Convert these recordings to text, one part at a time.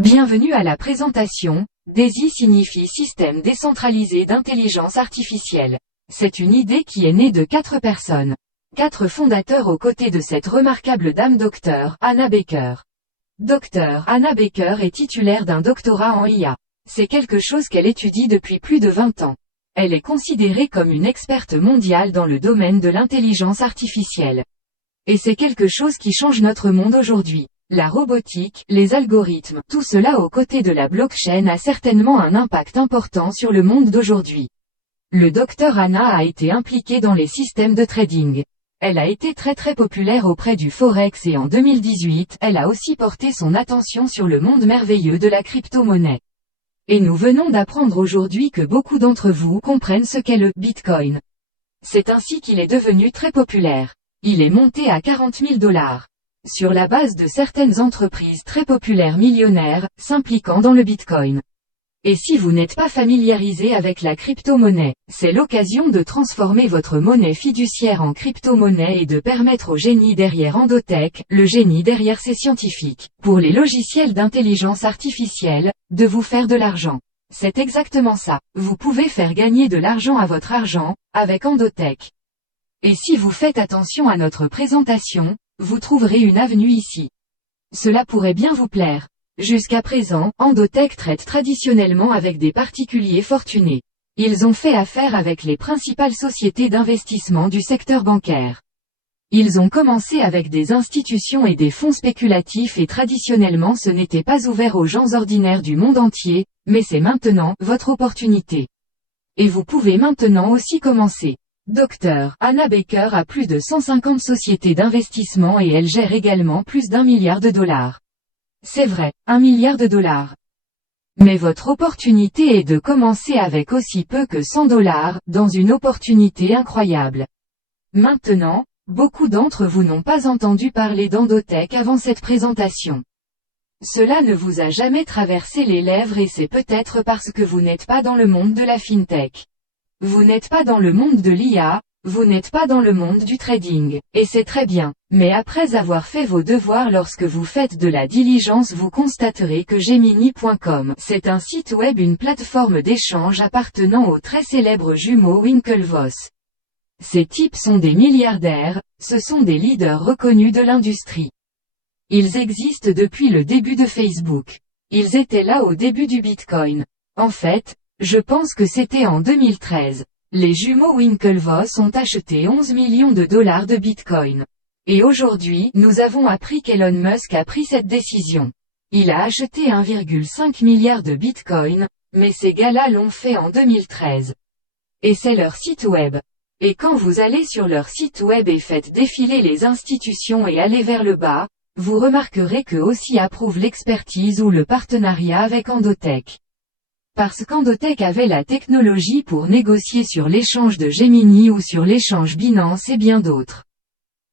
Bienvenue à la présentation. DAISY signifie Système décentralisé d'intelligence artificielle. C'est une idée qui est née de 4 personnes. 4 fondateurs aux côtés de cette remarquable dame Dr. Anna Baker. Dr. Anna Baker est titulaire d'un doctorat en IA. C'est quelque chose qu'elle étudie depuis plus de 20 ans. Elle est considérée comme une experte mondiale dans le domaine de l'intelligence artificielle. Et c'est quelque chose qui change notre monde aujourd'hui. La robotique, les algorithmes, tout cela aux côtés de la blockchain a certainement un impact important sur le monde d'aujourd'hui. Le Dr Anna a été impliquée dans les systèmes de trading. Elle a été très populaire auprès du Forex et en 2018, elle a aussi porté son attention sur le monde merveilleux de la crypto-monnaie. Et nous venons d'apprendre aujourd'hui que beaucoup d'entre vous comprennent ce qu'est le Bitcoin. C'est ainsi qu'il est devenu très populaire. Il est monté à 40 000 $. Sur la base de certaines entreprises très populaires millionnaires, s'impliquant dans le Bitcoin. Et si vous n'êtes pas familiarisé avec la crypto-monnaie, c'est l'occasion de transformer votre monnaie fiduciaire en crypto-monnaie et de permettre au génie derrière Endotech, le génie derrière ces scientifiques, pour les logiciels d'intelligence artificielle, de vous faire de l'argent. C'est exactement ça. Vous pouvez faire gagner de l'argent à votre argent, avec Endotech. Et si vous faites attention à notre présentation, vous trouverez une avenue ici. Cela pourrait bien vous plaire. Jusqu'à présent, Endotech traite traditionnellement avec des particuliers fortunés. Ils ont fait affaire avec les principales sociétés d'investissement du secteur bancaire. Ils ont commencé avec des institutions et des fonds spéculatifs et traditionnellement ce n'était pas ouvert aux gens ordinaires du monde entier, mais c'est maintenant votre opportunité. Et vous pouvez maintenant aussi commencer. Dr. Anna Baker a plus de 150 sociétés d'investissement et elle gère également plus d'1 milliard de dollars. C'est vrai, 1 milliard de dollars. Mais votre opportunité est de commencer avec aussi peu que 100 $, dans une opportunité incroyable. Maintenant, beaucoup d'entre vous n'ont pas entendu parler d'Endotech avant cette présentation. Cela ne vous a jamais traversé les lèvres et c'est peut-être parce que vous n'êtes pas dans le monde de la fintech. Vous n'êtes pas dans le monde de l'IA, vous n'êtes pas dans le monde du trading, et c'est très bien. Mais après avoir fait vos devoirs lorsque vous faites de la diligence vous constaterez que Gemini.com, c'est un site web, une plateforme d'échange appartenant aux très célèbres jumeaux Winklevoss. Ces types sont des milliardaires, ce sont des leaders reconnus de l'industrie. Ils existent depuis le début de Facebook. Ils étaient là au début du Bitcoin. En fait, je pense que c'était en 2013. Les jumeaux Winklevoss ont acheté 11 millions de dollars de Bitcoin. Et aujourd'hui, nous avons appris qu'Elon Musk a pris cette décision. Il a acheté 1,5 milliard de Bitcoin, mais ces gars-là l'ont fait en 2013. Et c'est leur site web. Et quand vous allez sur leur site web et faites défiler les institutions et allez vers le bas, vous remarquerez qu'eux aussi approuvent l'expertise ou le partenariat avec Endotech. Parce qu'Endotech avait la technologie pour négocier sur l'échange de Gemini ou sur l'échange Binance et bien d'autres.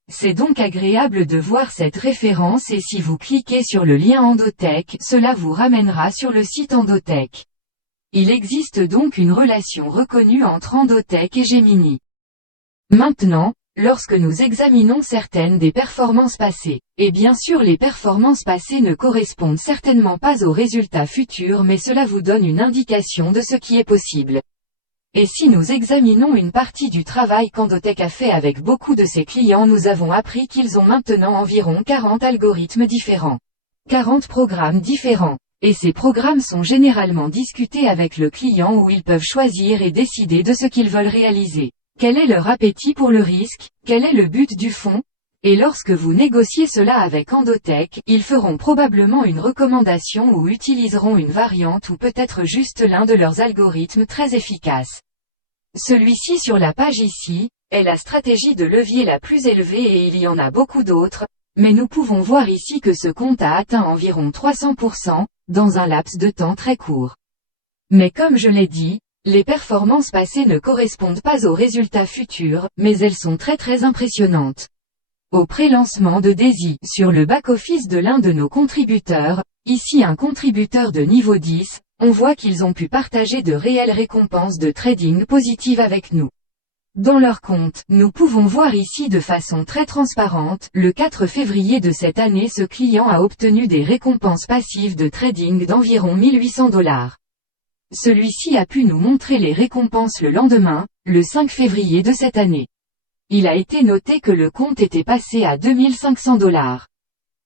C'est donc agréable de voir cette référence et si vous cliquez sur le lien Endotech, cela vous ramènera sur le site Endotech. Il existe donc une relation reconnue entre Endotech et Gemini. Maintenant, lorsque nous examinons certaines des performances passées, et bien sûr les performances passées ne correspondent certainement pas aux résultats futurs mais cela vous donne une indication de ce qui est possible. Et si nous examinons une partie du travail qu'Endotech a fait avec beaucoup de ses clients, nous avons appris qu'ils ont maintenant environ 40 algorithmes différents. 40 programmes différents. Et ces programmes sont généralement discutés avec le client où ils peuvent choisir et décider de ce qu'ils veulent réaliser. Quel est leur appétit pour le risque? Quel est le but du fonds? Et lorsque vous négociez cela avec Endotech, ils feront probablement une recommandation ou utiliseront une variante ou peut-être juste l'un de leurs algorithmes très efficaces. Celui-ci sur la page ici, est la stratégie de levier la plus élevée et il y en a beaucoup d'autres, mais nous pouvons voir ici que ce compte a atteint environ 300%, dans un laps de temps très court. Mais comme je l'ai dit, les performances passées ne correspondent pas aux résultats futurs, mais elles sont très impressionnantes. Au pré-lancement de DAISY, sur le back-office de l'un de nos contributeurs, ici un contributeur de niveau 10, on voit qu'ils ont pu partager de réelles récompenses de trading positives avec nous. Dans leur compte, nous pouvons voir ici de façon très transparente, le 4 février de cette année ce client a obtenu des récompenses passives de trading d'environ $1800. Celui-ci a pu nous montrer les récompenses le lendemain, le 5 février de cette année. Il a été noté que le compte était passé à $2500.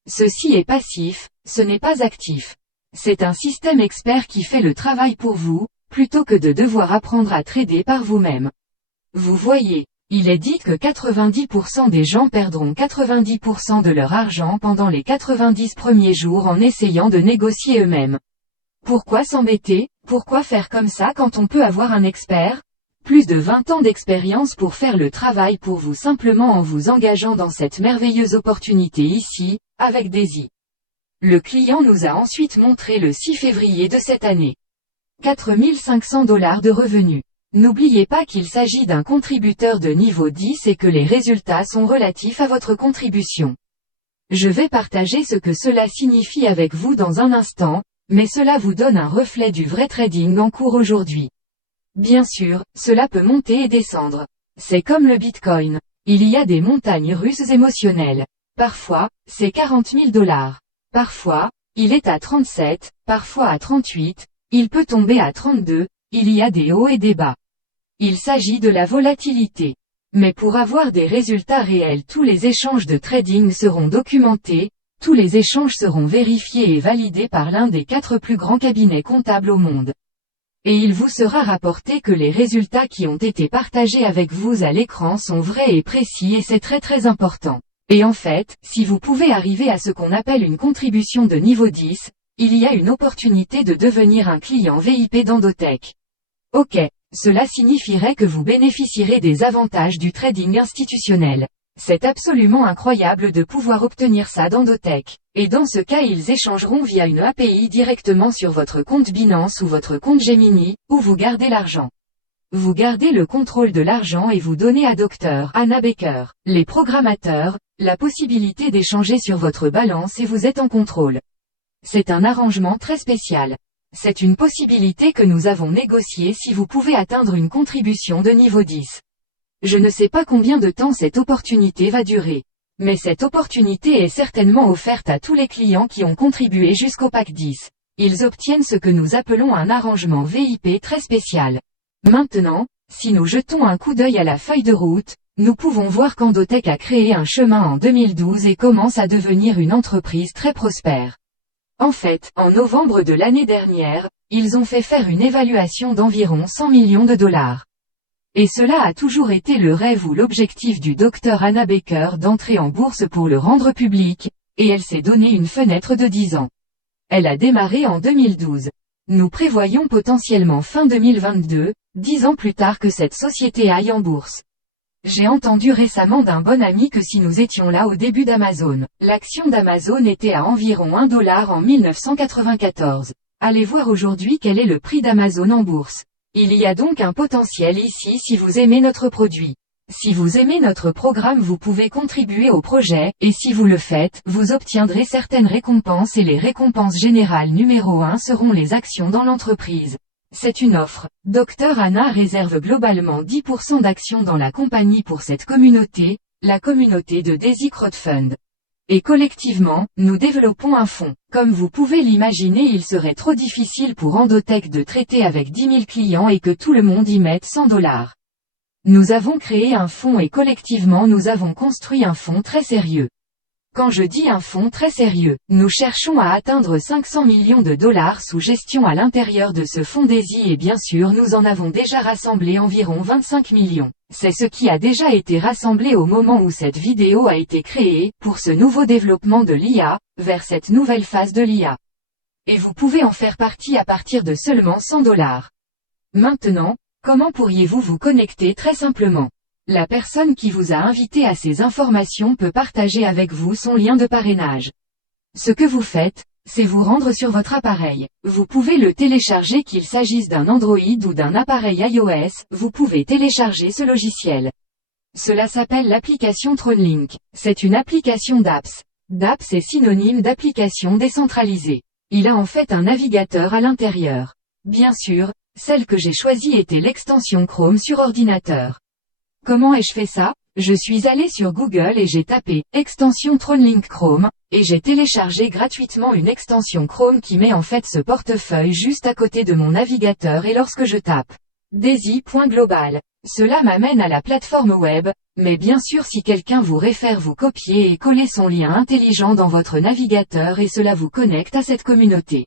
Ceci est passif, ce n'est pas actif. C'est un système expert qui fait le travail pour vous, plutôt que de devoir apprendre à trader par vous-même. Vous voyez, il est dit que 90% des gens perdront 90% de leur argent pendant les 90 premiers jours en essayant de négocier eux-mêmes. Pourquoi s'embêter? Pourquoi faire comme ça quand on peut avoir un expert? Plus de 20 ans d'expérience pour faire le travail pour vous simplement en vous engageant dans cette merveilleuse opportunité ici, avec Daisy. Le client nous a ensuite montré le 6 février de cette année. $4500 de revenus. N'oubliez pas qu'il s'agit d'un contributeur de niveau 10 et que les résultats sont relatifs à votre contribution. Je vais partager ce que cela signifie avec vous dans un instant, mais cela vous donne un reflet du vrai trading en cours aujourd'hui. Bien sûr, cela peut monter et descendre. C'est comme le Bitcoin. Il y a des montagnes russes émotionnelles. Parfois, c'est $40 000. Parfois, il est à 37, parfois à 38, il peut tomber à 32, il y a des hauts et des bas. Il s'agit de la volatilité. Mais pour avoir des résultats réels, tous les échanges de trading seront documentés, tous les échanges seront vérifiés et validés par l'un des 4 plus grands cabinets comptables au monde. Et il vous sera rapporté que les résultats qui ont été partagés avec vous à l'écran sont vrais et précis et c'est très très important. Et en fait, si vous pouvez arriver à ce qu'on appelle une contribution de niveau 10, il y a une opportunité de devenir un client VIP d'Endotech. Ok. Cela signifierait que vous bénéficierez des avantages du trading institutionnel. C'est absolument incroyable de pouvoir obtenir ça d'Endotech. Et dans ce cas ils échangeront via une API directement sur votre compte Binance ou votre compte Gemini, où vous gardez l'argent. Vous gardez le contrôle de l'argent et vous donnez à Dr. Hannah Baker, les programmateurs, la possibilité d'échanger sur votre balance et vous êtes en contrôle. C'est un arrangement très spécial. C'est une possibilité que nous avons négociée si vous pouvez atteindre une contribution de niveau 10. Je ne sais pas combien de temps cette opportunité va durer. Mais cette opportunité est certainement offerte à tous les clients qui ont contribué jusqu'au pack 10. Ils obtiennent ce que nous appelons un arrangement VIP très spécial. Maintenant, si nous jetons un coup d'œil à la feuille de route, nous pouvons voir qu'Endotech a créé un chemin en 2012 et commence à devenir une entreprise très prospère. En fait, en novembre de l'année dernière, ils ont fait faire une évaluation d'environ $100 millions. Et cela a toujours été le rêve ou l'objectif du Dr. Hannah Baker d'entrer en bourse pour le rendre public, et elle s'est donné une fenêtre de 10 ans. Elle a démarré en 2012. Nous prévoyons potentiellement fin 2022, 10 ans plus tard que cette société aille en bourse. J'ai entendu récemment d'un bon ami que si nous étions là au début d'Amazon, l'action d'Amazon était à environ $1 en 1994. Allez voir aujourd'hui quel est le prix d'Amazon en bourse. Il y a donc un potentiel ici si vous aimez notre produit. Si vous aimez notre programme vous pouvez contribuer au projet, et si vous le faites, vous obtiendrez certaines récompenses et les récompenses générales numéro 1 seront les actions dans l'entreprise. C'est une offre. Dr. Hannah réserve globalement 10% d'actions dans la compagnie pour cette communauté, la communauté de Daisy Crowdfund. Et collectivement, nous développons un fonds. Comme vous pouvez l'imaginer, il serait trop difficile pour Endotech de traiter avec 10 000 clients et que tout le monde y mette $100. Nous avons créé un fonds et collectivement nous avons construit un fonds très sérieux. Quand je dis un fonds très sérieux, nous cherchons à atteindre $500 millions sous gestion à l'intérieur de ce fonds Daisy et bien sûr nous en avons déjà rassemblé environ 25 millions. C'est ce qui a déjà été rassemblé au moment où cette vidéo a été créée, pour ce nouveau développement de l'IA, vers cette nouvelle phase de l'IA. Et vous pouvez en faire partie à partir de seulement $100. Maintenant, comment pourriez-vous vous connecter très simplement? La personne qui vous a invité à ces informations peut partager avec vous son lien de parrainage. Ce que vous faites, c'est vous rendre sur votre appareil. Vous pouvez le télécharger qu'il s'agisse d'un Android ou d'un appareil iOS, vous pouvez télécharger ce logiciel. Cela s'appelle l'application TronLink. C'est une application d'apps. D'apps est synonyme d'application décentralisée. Il a en fait un navigateur à l'intérieur. Bien sûr, celle que j'ai choisie était l'extension Chrome sur ordinateur. Comment ai-je fait ça? Je suis allé sur Google et j'ai tapé « extension TronLink Chrome » et j'ai téléchargé gratuitement une extension Chrome qui met en fait ce portefeuille juste à côté de mon navigateur et lorsque je tape Daisy.global, cela m'amène à la plateforme web, mais bien sûr si quelqu'un vous réfère vous copiez et collez son lien intelligent dans votre navigateur et cela vous connecte à cette communauté.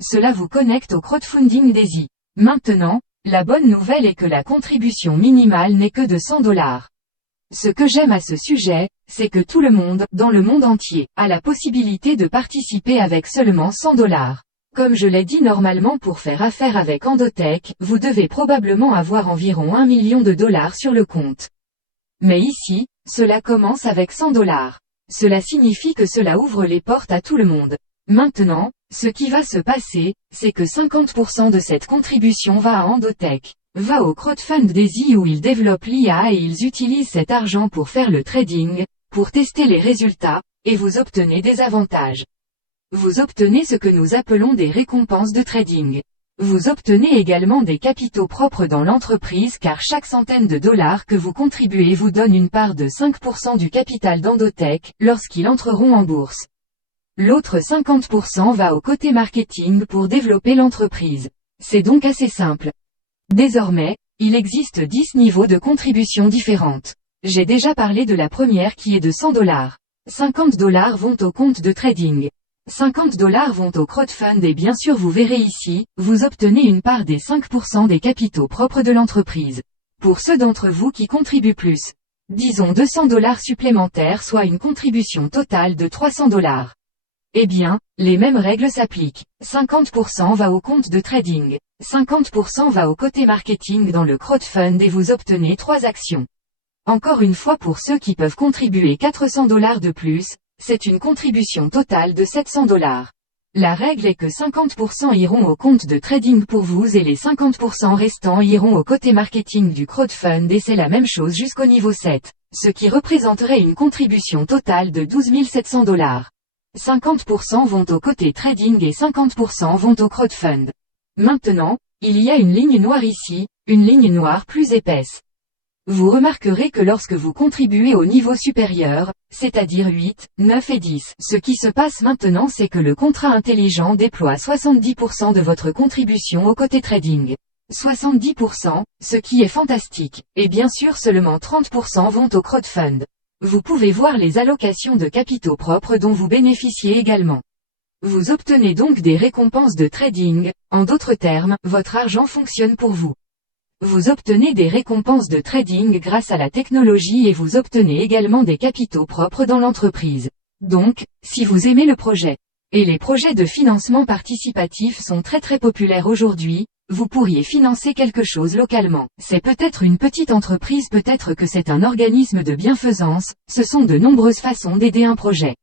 Cela vous connecte au crowdfunding Daisy. Maintenant, la bonne nouvelle est que la contribution minimale n'est que de $100. Ce que j'aime à ce sujet, c'est que tout le monde, dans le monde entier, a la possibilité de participer avec seulement $100. Comme je l'ai dit normalement pour faire affaire avec Endotech, vous devez probablement avoir environ $1 million sur le compte. Mais ici, cela commence avec $100. Cela signifie que cela ouvre les portes à tout le monde. Maintenant, ce qui va se passer, c'est que 50% de cette contribution va à Endotech, va au crowdfund Daisy où ils développent l'IA et ils utilisent cet argent pour faire le trading, pour tester les résultats, et vous obtenez des avantages. Vous obtenez ce que nous appelons des récompenses de trading. Vous obtenez également des capitaux propres dans l'entreprise car chaque centaine de dollars que vous contribuez vous donne une part de 5% du capital d'Endotech, lorsqu'ils entreront en bourse. L'autre 50% va au côté marketing pour développer l'entreprise. C'est donc assez simple. Désormais, il existe 10 niveaux de contribution différentes. J'ai déjà parlé de la première qui est de $100. $50 vont au compte de trading. $50 vont au crowdfund et bien sûr vous verrez ici, vous obtenez une part des 5% des capitaux propres de l'entreprise. Pour ceux d'entre vous qui contribuent plus, disons $200 supplémentaires soit une contribution totale de $300. Eh bien, les mêmes règles s'appliquent. 50% va au compte de trading. 50% va au côté marketing dans le crowdfund et vous obtenez 3 actions. Encore une fois pour ceux qui peuvent contribuer $400 de plus, c'est une contribution totale de $700. La règle est que 50% iront au compte de trading pour vous et les 50% restants iront au côté marketing du crowdfund et c'est la même chose jusqu'au niveau 7, ce qui représenterait une contribution totale de $12 700. 50% vont au côté trading et 50% vont au crowdfund. Maintenant, il y a une ligne noire ici, une ligne noire plus épaisse. Vous remarquerez que lorsque vous contribuez au niveau supérieur, c'est-à-dire 8, 9 et 10, ce qui se passe maintenant c'est que le contrat intelligent déploie 70% de votre contribution au côté trading. 70%, ce qui est fantastique, et bien sûr seulement 30% vont au crowdfund. Vous pouvez voir les allocations de capitaux propres dont vous bénéficiez également. Vous obtenez donc des récompenses de trading, en d'autres termes, votre argent fonctionne pour vous. Vous obtenez des récompenses de trading grâce à la technologie et vous obtenez également des capitaux propres dans l'entreprise. Donc, si vous aimez le projet, et les projets de financement participatif sont très populaires aujourd'hui, vous pourriez financer quelque chose localement. C'est peut-être une petite entreprise, peut-être que c'est un organisme de bienfaisance, ce sont de nombreuses façons d'aider un projet.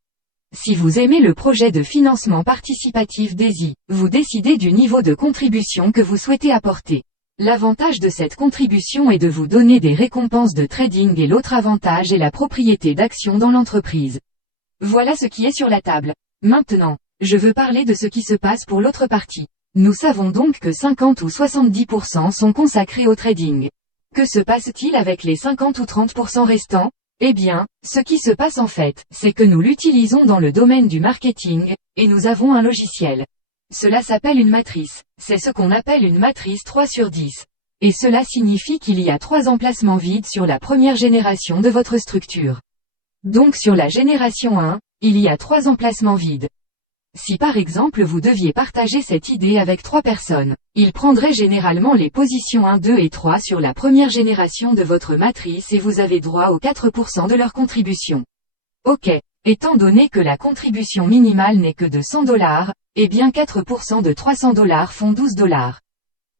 Si vous aimez le projet de financement participatif Daisy, vous décidez du niveau de contribution que vous souhaitez apporter. L'avantage de cette contribution est de vous donner des récompenses de trading et l'autre avantage est la propriété d'actions dans l'entreprise. Voilà ce qui est sur la table. Maintenant, je veux parler de ce qui se passe pour l'autre partie. Nous savons donc que 50 ou 70% sont consacrés au trading. Que se passe-t-il avec les 50 ou 30% restants? Eh bien, ce qui se passe en fait, c'est que nous l'utilisons dans le domaine du marketing, et nous avons un logiciel. Cela s'appelle une matrice. C'est ce qu'on appelle une matrice 3/10. Et cela signifie qu'il y a 3 emplacements vides sur la première génération de votre structure. Donc sur la génération 1, il y a 3 emplacements vides. Si par exemple vous deviez partager cette idée avec 3 personnes, ils prendraient généralement les positions 1, 2 et 3 sur la première génération de votre matrice et vous avez droit aux 4% de leur contribution. Ok. Étant donné que la contribution minimale n'est que de $100, eh bien 4% de $300 font $12.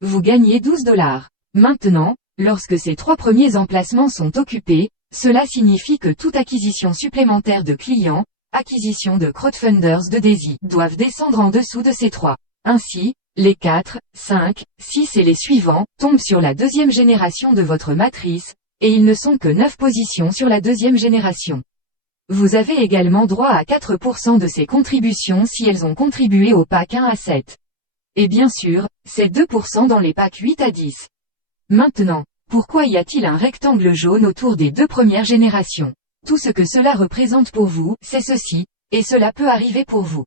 Vous gagnez $12. Maintenant, lorsque ces 3 premiers emplacements sont occupés, cela signifie que toute acquisition supplémentaire de clients, acquisition de crowdfunders de Daisy, doivent descendre en dessous de ces 3. Ainsi, les 4, 5, 6 et les suivants, tombent sur la deuxième génération de votre matrice, et ils ne sont que 9 positions sur la deuxième génération. Vous avez également droit à 4% de ces contributions si elles ont contribué au pack 1 à 7. Et bien sûr, c'est 2% dans les packs 8 à 10. Maintenant, Pourquoi y a-t-il un rectangle jaune autour des 2 premières générations? Tout ce que cela représente pour vous, c'est ceci, et cela peut arriver pour vous.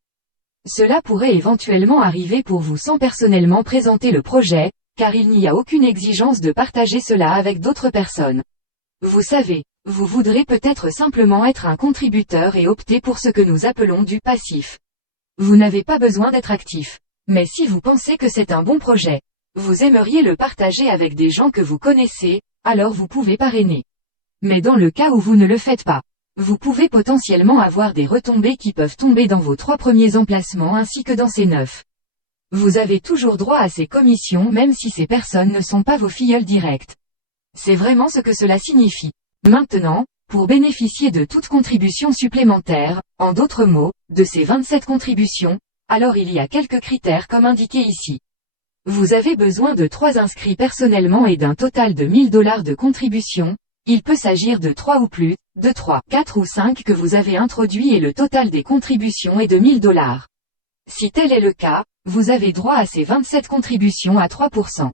Cela pourrait éventuellement arriver pour vous sans personnellement présenter le projet, car il n'y a aucune exigence de partager cela avec d'autres personnes. Vous savez, vous voudrez peut-être simplement être un contributeur et opter pour ce que nous appelons du passif. Vous n'avez pas besoin d'être actif. Mais si vous pensez que c'est un bon projet, vous aimeriez le partager avec des gens que vous connaissez, alors vous pouvez parrainer. Mais dans le cas où vous ne le faites pas, vous pouvez potentiellement avoir des retombées qui peuvent tomber dans vos 3 premiers emplacements ainsi que dans ces 9. Vous avez toujours droit à ces commissions même si ces personnes ne sont pas vos filleuls directs. C'est vraiment ce que cela signifie. Maintenant, pour bénéficier de toute contribution supplémentaire, en d'autres mots, de ces 27 contributions, alors il y a quelques critères comme indiqué ici. Vous avez besoin de 3 inscrits personnellement et d'un total de $1000 de contribution. Il peut s'agir de 3 ou plus, de 3, 4 ou 5 que vous avez introduits et le total des contributions est de $1000. Si tel est le cas, vous avez droit à ces 27 contributions à 3%.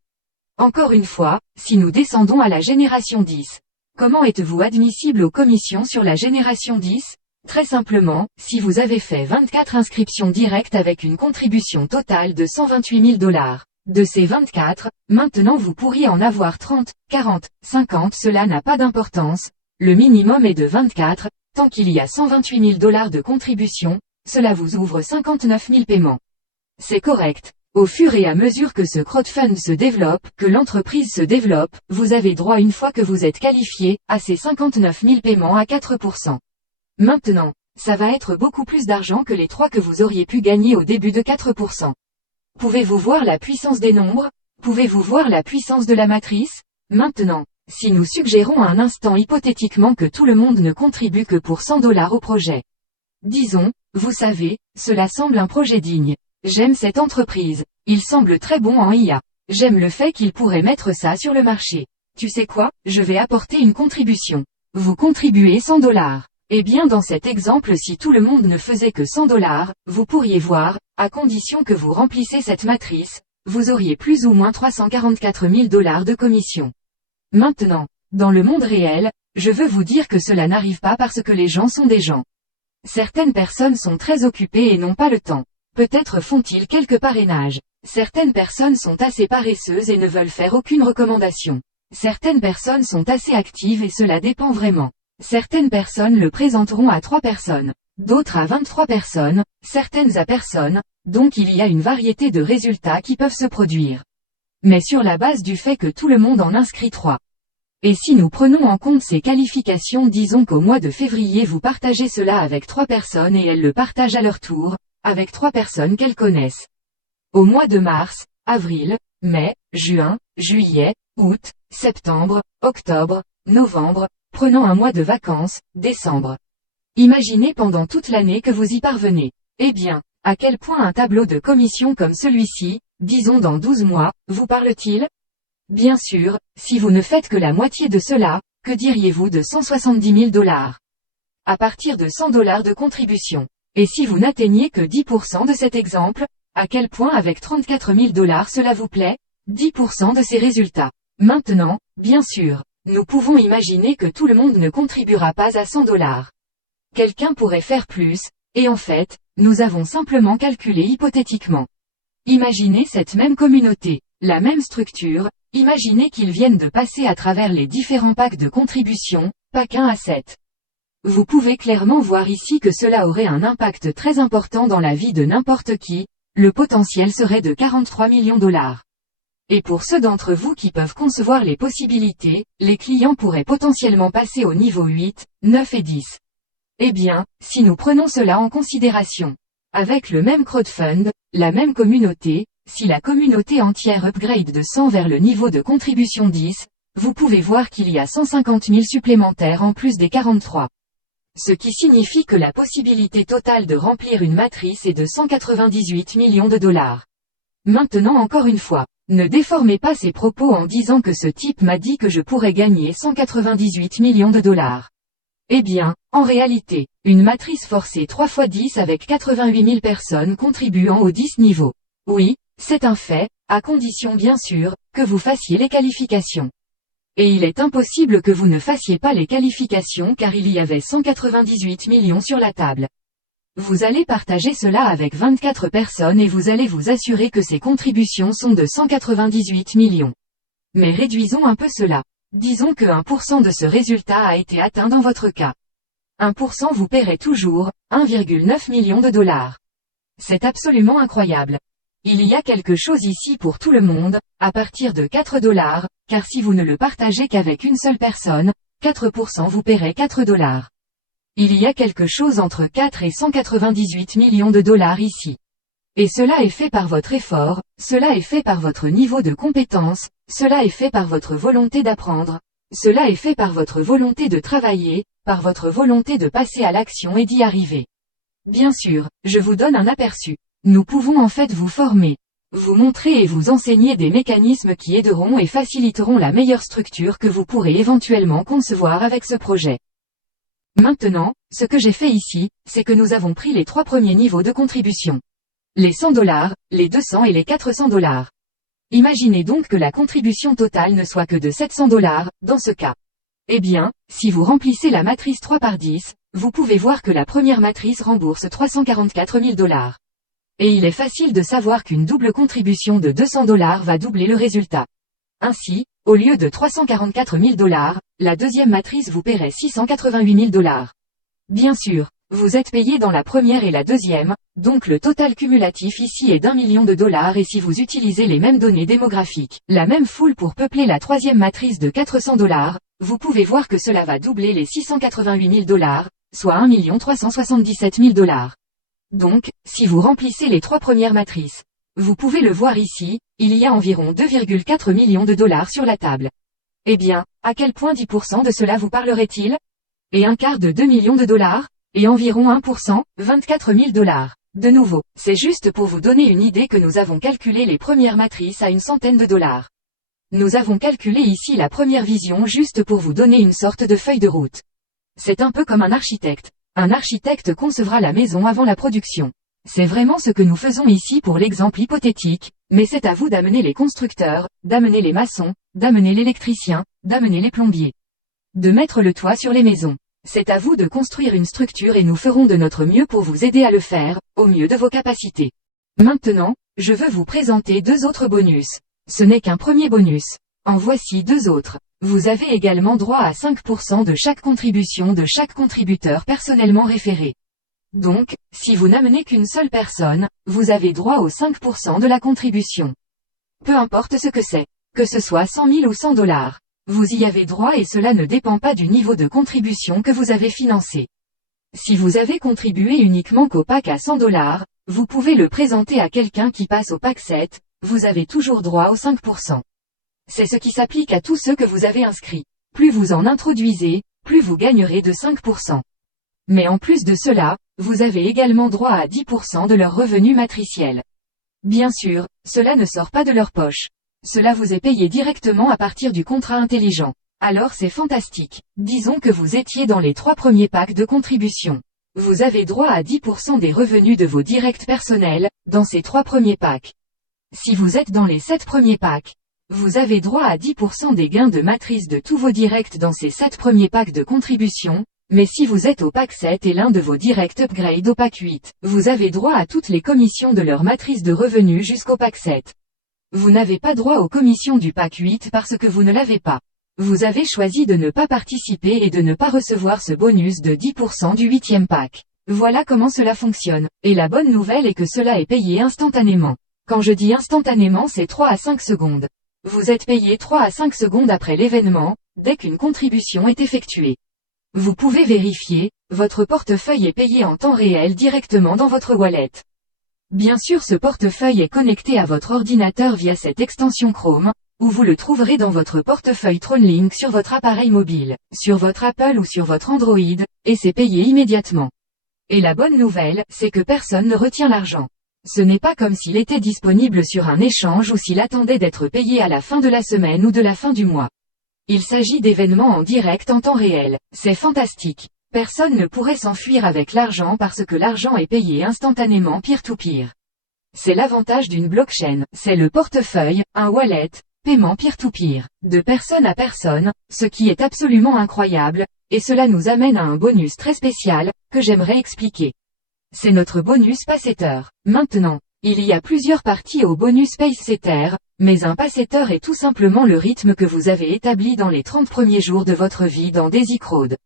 Encore une fois, si nous descendons à la génération 10, comment êtes-vous admissible aux commissions sur la génération 10? Très simplement, si vous avez fait 24 inscriptions directes avec une contribution totale de $128 000. De ces 24, maintenant vous pourriez en avoir 30, 40, 50, cela n'a pas d'importance, le minimum est de 24, tant qu'il y a $128 000 de contribution, cela vous ouvre 59 000 paiements. C'est correct. Au fur et à mesure que ce crowdfund se développe, que l'entreprise se développe, vous avez droit une fois que vous êtes qualifié, à ces 59 000 paiements à 4%. Maintenant, ça va être beaucoup plus d'argent que les 3 que vous auriez pu gagner au début de 4%. Pouvez-vous voir la puissance des nombres? Pouvez-vous voir la puissance de la matrice? Maintenant, si nous suggérons un instant hypothétiquement que tout le monde ne contribue que pour $100 au projet. Disons, vous savez, cela semble un projet digne. J'aime cette entreprise. Il semble très bon en IA. J'aime le fait qu'il pourrait mettre ça sur le marché. Tu sais quoi? Je vais apporter une contribution. Vous contribuez $100. Eh bien dans cet exemple si tout le monde ne faisait que $100, vous pourriez voir, à condition que vous remplissez cette matrice, vous auriez plus ou moins $344 000 de commission. Maintenant, dans le monde réel, je veux vous dire que cela n'arrive pas parce que les gens sont des gens. Certaines personnes sont très occupées et n'ont pas le temps. Peut-être font-ils quelques parrainages. Certaines personnes sont assez paresseuses et ne veulent faire aucune recommandation. Certaines personnes sont assez actives et cela dépend vraiment. Certaines personnes le présenteront à 3 personnes, d'autres à 23 personnes, certaines à personne, donc il y a une variété de résultats qui peuvent se produire. Mais sur la base du fait que tout le monde en inscrit 3. Et si nous prenons en compte ces qualifications, disons qu'au mois de février vous partagez cela avec 3 personnes et elles le partagent à leur tour, avec 3 personnes qu'elles connaissent. Au mois de mars, avril, mai, juin, juillet, août, septembre, octobre, novembre, prenant un mois de vacances, décembre. Imaginez pendant toute l'année que vous y parvenez. Eh bien, à quel point un tableau de commission comme celui-ci, disons dans 12 mois, vous parle-t-il? Bien sûr, si vous ne faites que la moitié de cela, que diriez-vous de $170 000? À partir de $100 de contribution. Et si vous n'atteignez que 10% de cet exemple, à quel point avec $34 000 cela vous plaît? 10% de ces résultats. Maintenant, bien sûr, nous pouvons imaginer que tout le monde ne contribuera pas à $100. Quelqu'un pourrait faire plus, et en fait, nous avons simplement calculé hypothétiquement. Imaginez cette même communauté, la même structure, imaginez qu'ils viennent de passer à travers les différents packs de contribution, pack 1 à 7. Vous pouvez clairement voir ici que cela aurait un impact très important dans la vie de n'importe qui, le potentiel serait de $43 millions. Et pour ceux d'entre vous qui peuvent concevoir les possibilités, les clients pourraient potentiellement passer au niveau 8, 9 et 10. Eh bien, si nous prenons cela en considération, avec le même crowdfund, la même communauté, si la communauté entière upgrade de 100 vers le niveau de contribution 10, vous pouvez voir qu'il y a 150 000 supplémentaires en plus des 43. Ce qui signifie que la possibilité totale de remplir une matrice est de $198 millions. Maintenant encore une fois, ne déformez pas ces propos en disant que ce type m'a dit que je pourrais gagner $198 millions. Eh bien, en réalité, une matrice forcée 3 x 10 avec 88 000 personnes contribuant aux 10 niveaux. Oui, c'est un fait, à condition bien sûr, que vous fassiez les qualifications. Et il est impossible que vous ne fassiez pas les qualifications car il y avait 198 millions sur la table. Vous allez partager cela avec 24 personnes et vous allez vous assurer que ces contributions sont de 198 millions. Mais réduisons un peu cela. Disons que 1% de ce résultat a été atteint dans votre cas. 1% vous paierait toujours 1,9 million de dollars. C'est absolument incroyable. Il y a quelque chose ici pour tout le monde, à partir de 4 dollars, car si vous ne le partagez qu'avec une seule personne, 4% vous paierait 4 dollars. Il y a quelque chose entre 4 et 198 millions de dollars ici. Et cela est fait par votre effort, cela est fait par votre niveau de compétence, cela est fait par votre volonté d'apprendre, cela est fait par votre volonté de travailler, par votre volonté de passer à l'action et d'y arriver. Bien sûr, je vous donne un aperçu. Nous pouvons en fait vous former, vous montrer et vous enseigner des mécanismes qui aideront et faciliteront la meilleure structure que vous pourrez éventuellement concevoir avec ce projet. Maintenant, ce que j'ai fait ici, c'est que nous avons pris les 3 premiers niveaux de contribution. Les 100 dollars, les 200 et les 400 dollars. Imaginez donc que la contribution totale ne soit que de 700 dollars, dans ce cas. Eh bien, si vous remplissez la matrice 3 par 10, vous pouvez voir que la première matrice rembourse 344 000 dollars. Et il est facile de savoir qu'une double contribution de 200 dollars va doubler le résultat. Ainsi, au lieu de 344 000 dollars, la deuxième matrice vous paierait 688 000 dollars. Bien sûr, vous êtes payé dans la première et la deuxième, donc le total cumulatif ici est d'1 million de dollars et si vous utilisez les mêmes données démographiques, la même foule pour peupler la troisième matrice de 400 dollars, vous pouvez voir que cela va doubler les 688 000 dollars, soit 1 377 000 dollars. Donc, si vous remplissez les 3 premières matrices, vous pouvez le voir ici, il y a environ 2,4 millions de dollars sur la table. Eh bien, à quel point 10% de cela vous parlerait-il? Et un quart de 2 millions de dollars? Et environ 1%, 24 000 dollars. De nouveau, c'est juste pour vous donner une idée que nous avons calculé les premières matrices à une centaine de dollars. Nous avons calculé ici la première vision juste pour vous donner une sorte de feuille de route. C'est un peu comme un architecte. Un architecte concevra la maison avant la production. C'est vraiment ce que nous faisons ici pour l'exemple hypothétique, mais c'est à vous d'amener les constructeurs, d'amener les maçons, d'amener l'électricien, d'amener les plombiers. De mettre le toit sur les maisons. C'est à vous de construire une structure et nous ferons de notre mieux pour vous aider à le faire, au mieux de vos capacités. Maintenant, je veux vous présenter 2 autres bonus. Ce n'est qu'un premier bonus. En voici 2 autres. Vous avez également droit à 5% de chaque contribution de chaque contributeur personnellement référé. Donc, si vous n'amenez qu'une seule personne, vous avez droit aux 5% de la contribution. Peu importe ce que c'est. Que ce soit 100 000 ou 100 dollars. Vous y avez droit et cela ne dépend pas du niveau de contribution que vous avez financé. Si vous avez contribué uniquement qu'au pack à 100 dollars, vous pouvez le présenter à quelqu'un qui passe au pack 7, vous avez toujours droit aux 5%. C'est ce qui s'applique à tous ceux que vous avez inscrits. Plus vous en introduisez, plus vous gagnerez de 5%. Mais en plus de cela, vous avez également droit à 10% de leur revenu matriciel. Bien sûr, cela ne sort pas de leur poche. Cela vous est payé directement à partir du contrat intelligent. Alors c'est fantastique. Disons que vous étiez dans les 3 premiers packs de contribution. Vous avez droit à 10% des revenus de vos directs personnels, dans ces 3 premiers packs. Si vous êtes dans les 7 premiers packs, vous avez droit à 10% des gains de matrice de tous vos directs dans ces 7 premiers packs de contribution, mais si vous êtes au pack 7 et l'un de vos directs upgrade au pack 8, vous avez droit à toutes les commissions de leur matrice de revenus jusqu'au pack 7. Vous n'avez pas droit aux commissions du pack 8 parce que vous ne l'avez pas. Vous avez choisi de ne pas participer et de ne pas recevoir ce bonus de 10% du 8e pack. Voilà comment cela fonctionne. Et la bonne nouvelle est que cela est payé instantanément. Quand je dis instantanément, c'est 3 à 5 secondes. Vous êtes payé 3 à 5 secondes après l'événement, dès qu'une contribution est effectuée. Vous pouvez vérifier, votre portefeuille est payé en temps réel directement dans votre wallet. Bien sûr, ce portefeuille est connecté à votre ordinateur via cette extension Chrome, ou vous le trouverez dans votre portefeuille TronLink sur votre appareil mobile, sur votre Apple ou sur votre Android, et c'est payé immédiatement. Et la bonne nouvelle, c'est que personne ne retient l'argent. Ce n'est pas comme s'il était disponible sur un échange ou s'il attendait d'être payé à la fin de la semaine ou de la fin du mois. Il s'agit d'événements en direct en temps réel. C'est fantastique. Personne ne pourrait s'enfuir avec l'argent parce que l'argent est payé instantanément peer-to-peer. C'est l'avantage d'une blockchain. C'est le portefeuille, un wallet, paiement peer-to-peer, de personne à personne, ce qui est absolument incroyable, et cela nous amène à un bonus très spécial, que j'aimerais expliquer. C'est notre bonus Pacetter. Maintenant, il y a plusieurs parties au bonus Pacetter, mais un Pacetter est tout simplement le rythme que vous avez établi dans les 30 premiers jours de votre vie dans Daisy Crowd.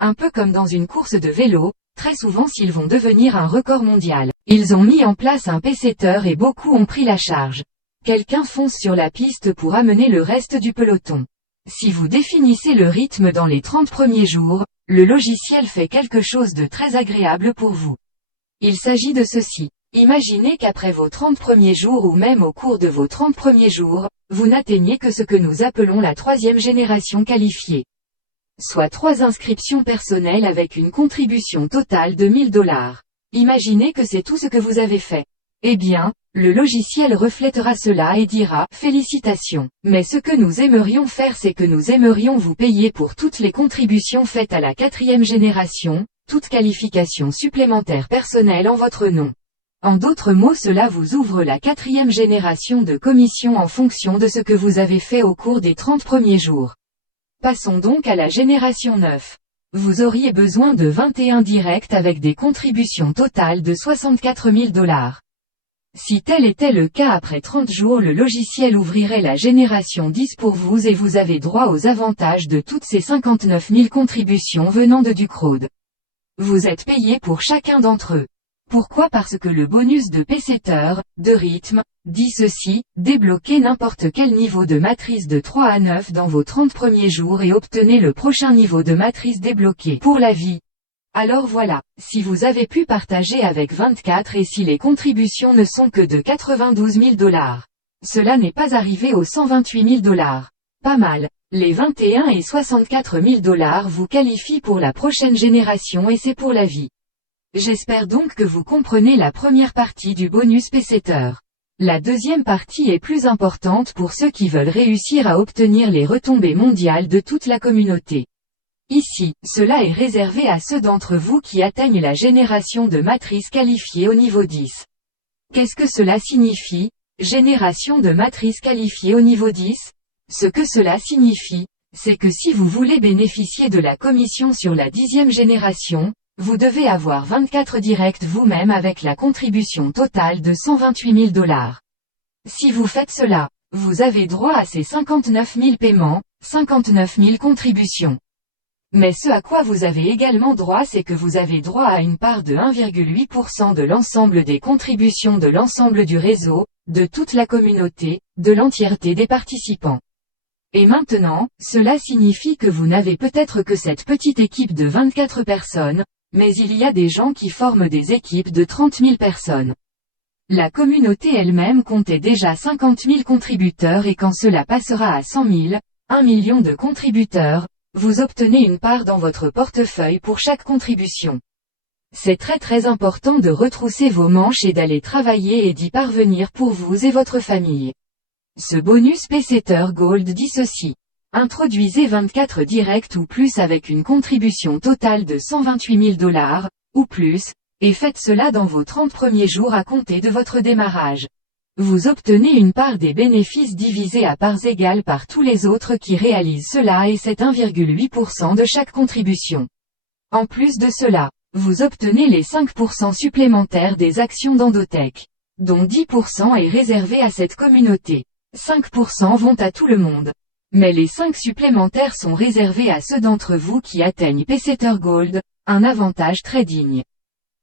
Un peu comme dans une course de vélo, très souvent s'ils vont devenir un record mondial. Ils ont mis en place un Pacetter et beaucoup ont pris la charge. Quelqu'un fonce sur la piste pour amener le reste du peloton. Si vous définissez le rythme dans les 30 premiers jours, le logiciel fait quelque chose de très agréable pour vous. Il s'agit de ceci. Imaginez qu'après vos 30 premiers jours ou même au cours de vos 30 premiers jours, vous n'atteignez que ce que nous appelons la troisième génération qualifiée. Soit 3 inscriptions personnelles avec une contribution totale de $1000. Imaginez que c'est tout ce que vous avez fait. Eh bien, le logiciel reflètera cela et dira « Félicitations ». Mais ce que nous aimerions faire c'est que nous aimerions vous payer pour toutes les contributions faites à la 4e génération, toute qualification supplémentaire personnelle en votre nom. En d'autres mots cela vous ouvre la 4e génération de commission en fonction de ce que vous avez fait au cours des 30 premiers jours. Passons donc à la génération 9. Vous auriez besoin de 21 directs avec des contributions totales de $64 000. Si tel était le cas après 30 jours le logiciel ouvrirait la génération 10 pour vous et vous avez droit aux avantages de toutes ces 59 000 contributions venant de Ducrowd. Vous êtes payé pour chacun d'entre eux. Pourquoi? Parce que le bonus de Pacetter, de rythme, dit ceci, débloquez n'importe quel niveau de matrice de 3 à 9 dans vos 30 premiers jours et obtenez le prochain niveau de matrice débloqué pour la vie. Alors voilà, si vous avez pu partager avec 24 et si les contributions ne sont que de $92 000. Cela n'est pas arrivé aux $128 000. Pas mal. Les 21 et $64 000 vous qualifient pour la prochaine génération et c'est pour la vie. J'espère donc que vous comprenez la première partie du bonus Pacetter. La deuxième partie est plus importante pour ceux qui veulent réussir à obtenir les retombées mondiales de toute la communauté. Ici, cela est réservé à ceux d'entre vous qui atteignent la génération de matrice qualifiée au niveau 10. Qu'est-ce que cela signifie, génération de matrice qualifiée au niveau 10? Ce que cela signifie, c'est que si vous voulez bénéficier de la commission sur la 10e génération, vous devez avoir 24 directs vous-même avec la contribution totale de $128 000. Si vous faites cela, vous avez droit à ces 59 000 paiements, 59 000 contributions. Mais ce à quoi vous avez également droit c'est que vous avez droit à une part de 1,8% de l'ensemble des contributions de l'ensemble du réseau, de toute la communauté, de l'entièreté des participants. Et maintenant, cela signifie que vous n'avez peut-être que cette petite équipe de 24 personnes, mais il y a des gens qui forment des équipes de 30 000 personnes. La communauté elle-même comptait déjà 50 000 contributeurs et quand cela passera à 100 000, 1 million de contributeurs, vous obtenez une part dans votre portefeuille pour chaque contribution. C'est très important de retrousser vos manches et d'aller travailler et d'y parvenir pour vous et votre famille. Ce bonus Pacetter Gold dit ceci. Introduisez 24 directs ou plus avec une contribution totale de $128 000, ou plus, et faites cela dans vos 30 premiers jours à compter de votre démarrage. Vous obtenez une part des bénéfices divisée à parts égales par tous les autres qui réalisent cela et c'est 1,8% de chaque contribution. En plus de cela, vous obtenez les 5% supplémentaires des actions d'Endotech, dont 10% est réservé à cette communauté. 5% vont à tout le monde. Mais les 5 supplémentaires sont réservés à ceux d'entre vous qui atteignent Pacetter Gold, un avantage très digne.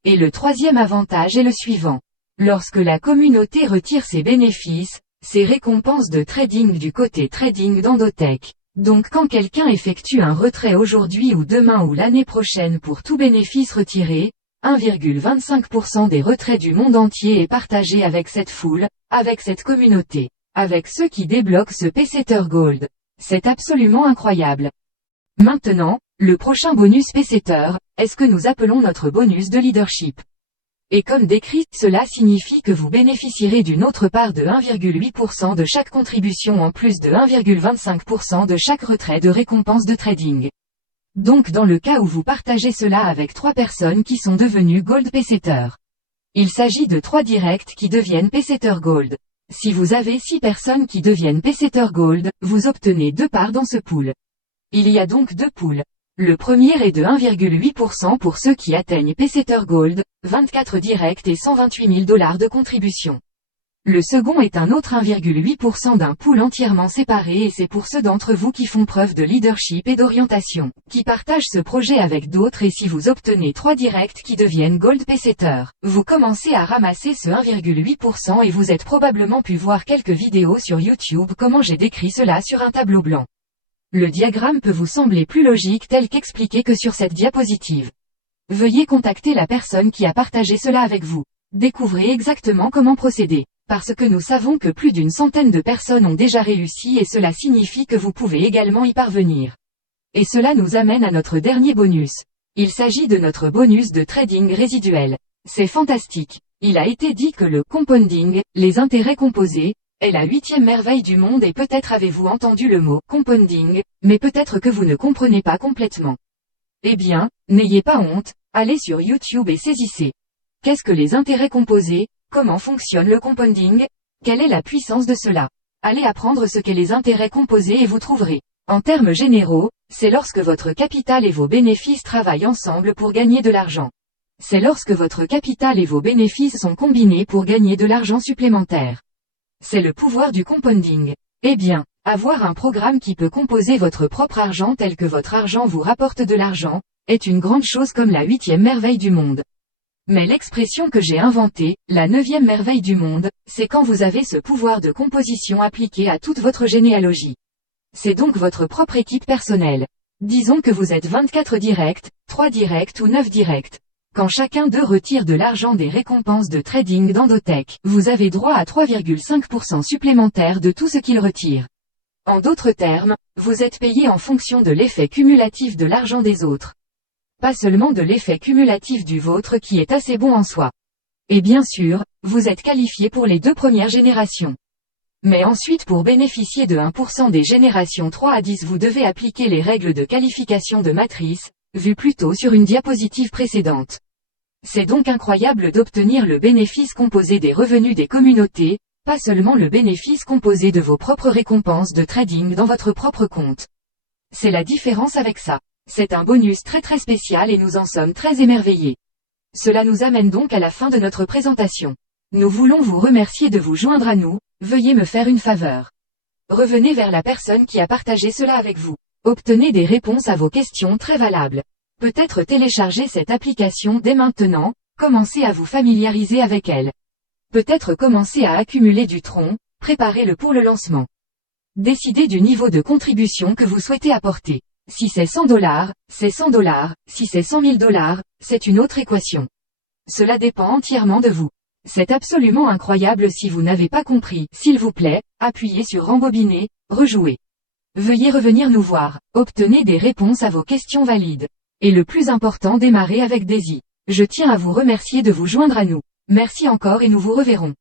Et le troisième avantage est le suivant. Lorsque la communauté retire ses bénéfices, ses récompenses de trading du côté trading d'Endotech. Donc quand quelqu'un effectue un retrait aujourd'hui ou demain ou l'année prochaine pour tout bénéfice retiré, 1,25% des retraits du monde entier est partagé avec cette foule, avec cette communauté. Avec ceux qui débloquent ce Pacetter Gold. C'est absolument incroyable. Maintenant, le prochain bonus Pacetter, est ce que nous appelons notre bonus de leadership. Et comme décrit, cela signifie que vous bénéficierez d'une autre part de 1,8% de chaque contribution en plus de 1,25% de chaque retrait de récompense de trading. Donc dans le cas où vous partagez cela avec 3 personnes qui sont devenues Gold Pacetter. Il s'agit de 3 directs qui deviennent Pacetter Gold. Si vous avez 6 personnes qui deviennent Peseter Gold, vous obtenez 2 parts dans ce pool. Il y a donc 2 pools. Le premier est de 1,8% pour ceux qui atteignent Peseter Gold, 24 directs et $128 000 de contribution. Le second est un autre 1,8% d'un pool entièrement séparé et c'est pour ceux d'entre vous qui font preuve de leadership et d'orientation, qui partagent ce projet avec d'autres et si vous obtenez 3 directs qui deviennent Gold Peseter, vous commencez à ramasser ce 1,8% et vous êtes probablement pu voir quelques vidéos sur YouTube comment j'ai décrit cela sur un tableau blanc. Le diagramme peut vous sembler plus logique tel qu'expliqué que sur cette diapositive. Veuillez contacter la personne qui a partagé cela avec vous. Découvrez exactement comment procéder. Parce que nous savons que plus d'une centaine de personnes ont déjà réussi et cela signifie que vous pouvez également y parvenir. Et cela nous amène à notre dernier bonus. Il s'agit de notre bonus de trading résiduel. C'est fantastique. Il a été dit que le compounding, les intérêts composés, est la 8e merveille du monde et peut-être avez-vous entendu le mot compounding, mais peut-être que vous ne comprenez pas complètement. Eh bien, n'ayez pas honte, allez sur YouTube et saisissez. Qu'est-ce que les intérêts composés? Comment fonctionne le compounding? Quelle est la puissance de cela? Allez apprendre ce qu'est les intérêts composés et vous trouverez. En termes généraux, c'est lorsque votre capital et vos bénéfices travaillent ensemble pour gagner de l'argent. C'est lorsque votre capital et vos bénéfices sont combinés pour gagner de l'argent supplémentaire. C'est le pouvoir du compounding. Eh bien, avoir un programme qui peut composer votre propre argent tel que votre argent vous rapporte de l'argent, est une grande chose comme la 8e merveille du monde. Mais l'expression que j'ai inventée, la 9e merveille du monde, c'est quand vous avez ce pouvoir de composition appliqué à toute votre généalogie. C'est donc votre propre équipe personnelle. Disons que vous êtes 24 directs, 3 directs ou 9 directs. Quand chacun d'eux retire de l'argent des récompenses de trading d'Endotech, vous avez droit à 3,5% supplémentaire de tout ce qu'il retire. En d'autres termes, vous êtes payé en fonction de l'effet cumulatif de l'argent des autres. Pas seulement de l'effet cumulatif du vôtre qui est assez bon en soi. Et bien sûr, vous êtes qualifié pour les 2 premières générations. Mais ensuite pour bénéficier de 1% des générations 3 à 10 vous devez appliquer les règles de qualification de matrice, vues plus tôt sur une diapositive précédente. C'est donc incroyable d'obtenir le bénéfice composé des revenus des communautés, pas seulement le bénéfice composé de vos propres récompenses de trading dans votre propre compte. C'est la différence avec ça. C'est un bonus très spécial et nous en sommes très émerveillés. Cela nous amène donc à la fin de notre présentation. Nous voulons vous remercier de vous joindre à nous, veuillez me faire une faveur. Revenez vers la personne qui a partagé cela avec vous. Obtenez des réponses à vos questions très valables. Peut-être télécharger cette application dès maintenant, commencez à vous familiariser avec elle. Peut-être commencer à accumuler du tronc, préparez-le pour le lancement. Décidez du niveau de contribution que vous souhaitez apporter. Si c'est $100, c'est $100, si c'est $100 000, c'est une autre équation. Cela dépend entièrement de vous. C'est absolument incroyable si vous n'avez pas compris. S'il vous plaît, appuyez sur rembobiner, rejouer. Veuillez revenir nous voir, obtenez des réponses à vos questions valides. Et le plus important, démarrez avec Daisy. Je tiens à vous remercier de vous joindre à nous. Merci encore et nous vous reverrons.